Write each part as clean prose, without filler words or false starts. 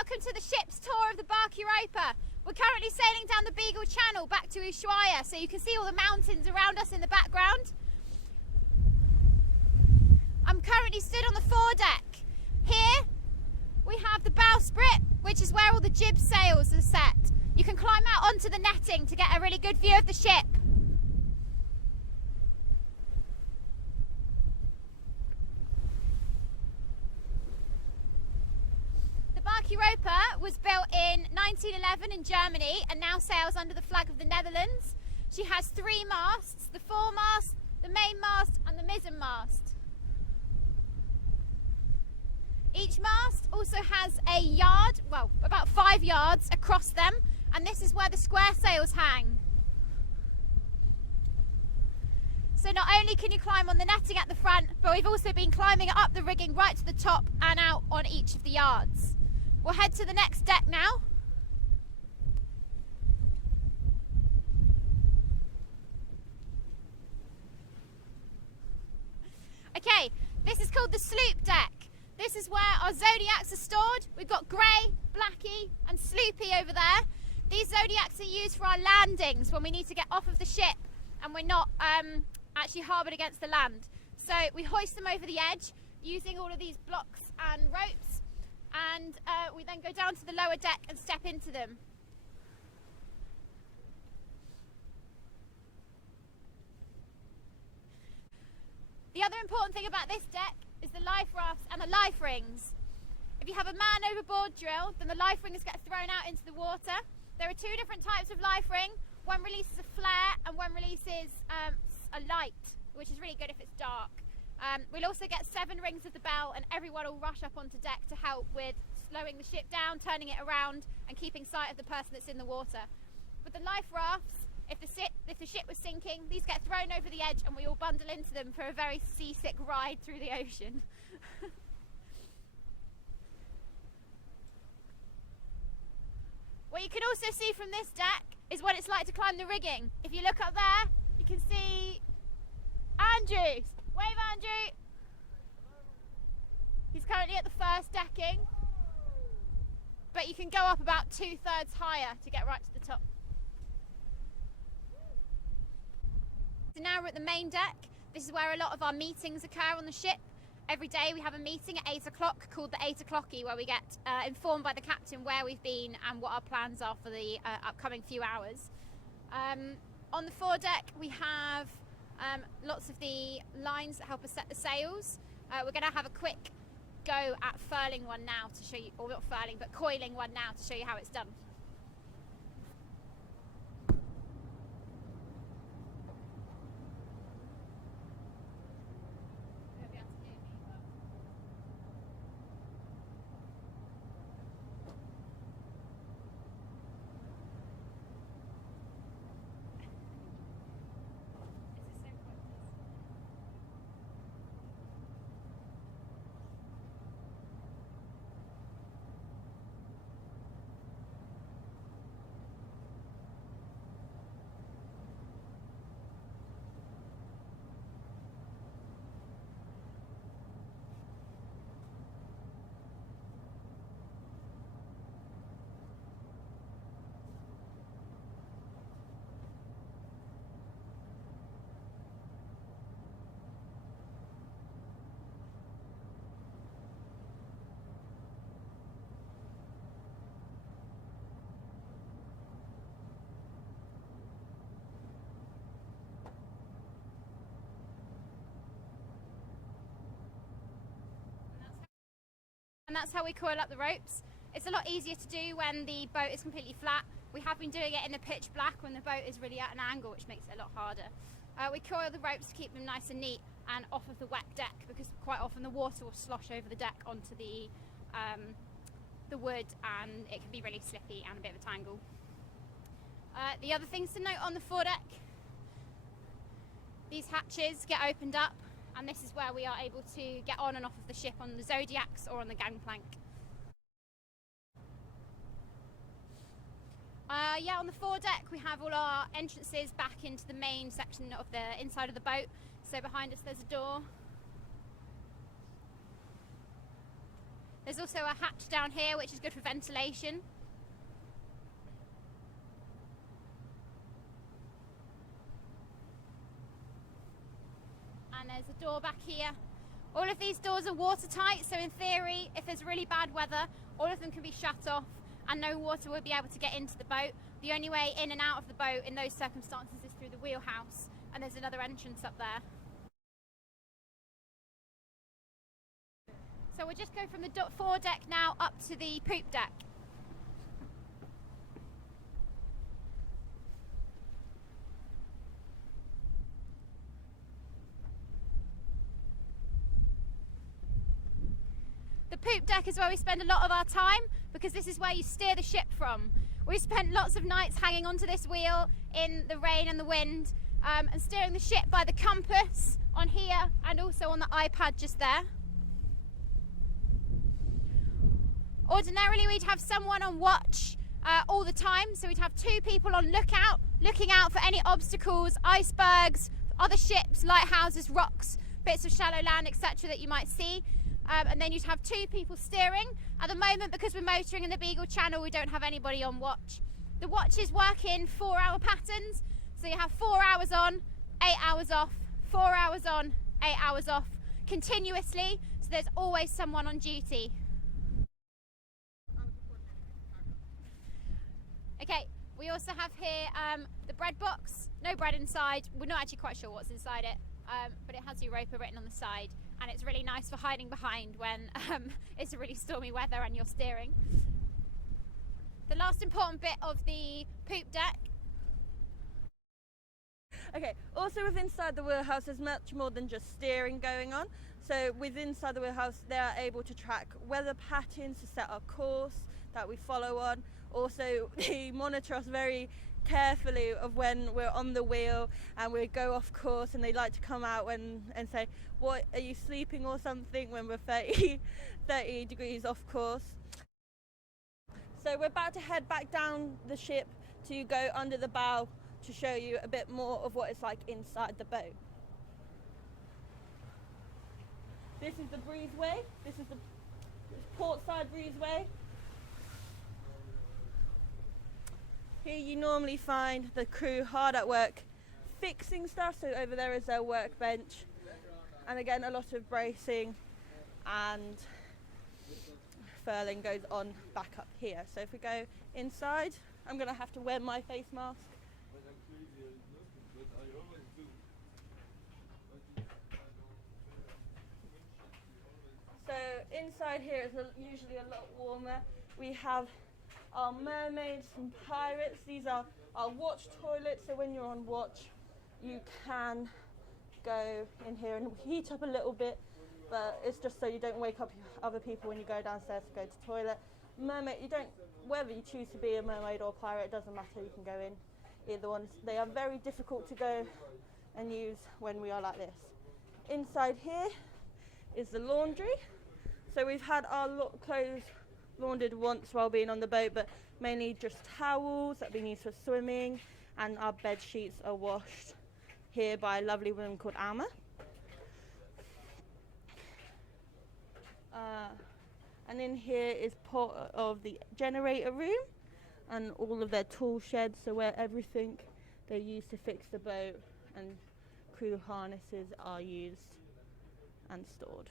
welcome to the ship's tour of the Bark Europa. We're currently sailing down the Beagle Channel back to Ushuaia, so you can see all the mountains around us in the background. I'm currently stood on the foredeck. Here we have the bowsprit, which is where all the jib sails are set. You can climb out onto the netting to get a really good view of the ship. The Bark Europa was built in 1911 in Germany and now sails under the flag of the Netherlands. She has 3 masts, the foremast, the mainmast and the mizzenmast. Each mast also has a yard, well, about 5 yards across them, and this is where the square sails hang. So not only can you climb on the netting at the front, but we've also been climbing up the rigging right to the top and out on each of the yards. We'll head to the next deck now. Okay, this is called the Sloop Deck. This is where our Zodiacs are stored. We've got Grey, Blackie and Sloopy over there. These Zodiacs are used for our landings when we need to get off of the ship and we're not actually harboured against the land. So we hoist them over the edge using all of these blocks and ropes, and we then go down to the lower deck and step into them. The other important thing about this deck is the life rafts and the life rings. If you have a man overboard drill, then the life rings get thrown out into the water. There are 2 different types of life ring. One releases a flare and one releases a light, which is really good if it's dark. We'll also get 7 rings of the bell, and everyone will rush up onto deck to help with slowing the ship down, turning it around and keeping sight of the person that's in the water. With the life rafts, if the ship was sinking, these get thrown over the edge and we all bundle into them for a very seasick ride through the ocean. What you can also see from this deck is what it's like to climb the rigging. If you look up there, you can see Andrew. Wave, Andrew. He's currently at the first decking, but you can go up about 2/3 higher to get right to the top. So now we're at the main deck. This is where a lot of our meetings occur on the ship. Every day we have a meeting at 8 o'clock called the 8 o'clocky, where we get informed by the captain where we've been and what our plans are for the upcoming few hours. On the foredeck we have lots of the lines that help us set the sails. We're going to have a quick go at furling one now to show you, or not furling, but coiling one now to show you how it's done. And that's how we coil up the ropes. It's a lot easier to do when the boat is completely flat. We have been doing it in the pitch black when the boat is really at an angle, which makes it a lot harder. We coil the ropes to keep them nice and neat and off of the wet deck, because quite often the water will slosh over the deck onto the wood and it can be really slippy and a bit of a tangle. The other things to note on the foredeck, these hatches get opened up, and this is where we are able to get on and off of the ship on the Zodiacs or on the gangplank. Yeah, on the foredeck we have all our entrances back into the main section of the inside of the boat. So behind us there's a door. There's also a hatch down here which is good for ventilation. And there's a door back here. All of these doors are watertight, so in theory, if there's really bad weather, all of them can be shut off and no water will be able to get into the boat. The only way in and out of the boat in those circumstances is through the wheelhouse, and there's another entrance up there. So we'll just go from the foredeck now up to the poop deck. The poop deck is where we spend a lot of our time because this is where you steer the ship from. We've spent lots of nights hanging onto this wheel in the rain and the wind and steering the ship by the compass on here and also on the iPad just there. Ordinarily we'd have someone on watch all the time, so we'd have 2 people on lookout, looking out for any obstacles, icebergs, other ships, lighthouses, rocks, bits of shallow land, etc. that you might see. And then you'd have 2 people steering. At the moment, because we're motoring in the Beagle Channel, we don't have anybody on watch. The watches work in 4-hour patterns, so you have 4 hours on, 8 hours off, 4 hours on, 8 hours off, continuously, so there's always someone on duty. Okay, we also have here the bread box. No bread inside. We're not actually quite sure what's inside it, but it has Europa written on the side, and it's really nice for hiding behind when it's really stormy weather and you're steering. The last important bit of the poop deck. Okay, also with inside the wheelhouse there's much more than just steering going on. So with inside the wheelhouse they are able to track weather patterns to set our course that we follow on. Also they monitor us very carefully of when we're on the wheel and we go off course, and they like to come out and say, what, are you sleeping or something, when we're 30 degrees off course. So we're about to head back down the ship to go under the bow to show you a bit more of what it's like inside the boat. This is the Breezeway. This is the portside Breezeway. Here you normally find the crew hard at work fixing stuff, so over there is their workbench, and again a lot of bracing and furling goes on back up here. So if we go inside, I'm going to have to wear my face mask. So inside here is usually a lot warmer. We have our mermaids and pirates. These are our watch toilets, so when you're on watch you can go in here and heat up a little bit, but it's just so you don't wake up other people when you go downstairs to go to the toilet. Mermaid, you don't, whether you choose to be a mermaid or a pirate, it doesn't matter, you can go in either one. They are very difficult to go and use when we are like this. Inside here is the laundry. So we've had our clothes laundered once while being on the boat, but mainly just towels that have been used for swimming, and our bed sheets are washed here by a lovely woman called Alma. And in here is part of the generator room and all of their tool sheds, so where everything they use to fix the boat and crew harnesses are used and stored.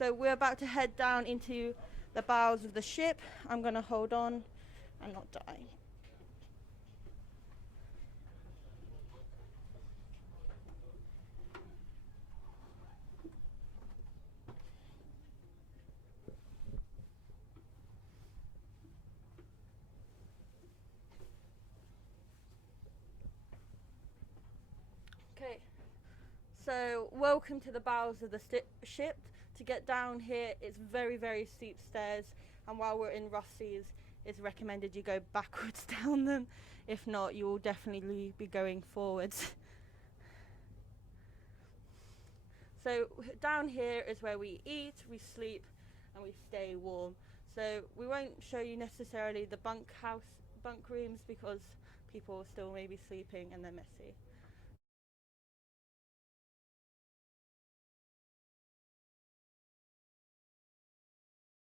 So we're about to head down into the bows of the ship. I'm going to hold on and not die. Okay, so welcome to the bows of the ship. To get down here, it's very, very steep stairs, and while we're in rough seas, it's recommended you go backwards down them. If not, you will definitely be going forwards. So down here is where we eat, we sleep, and we stay warm. So we won't show you necessarily the bunk rooms because people still may be sleeping and they're messy.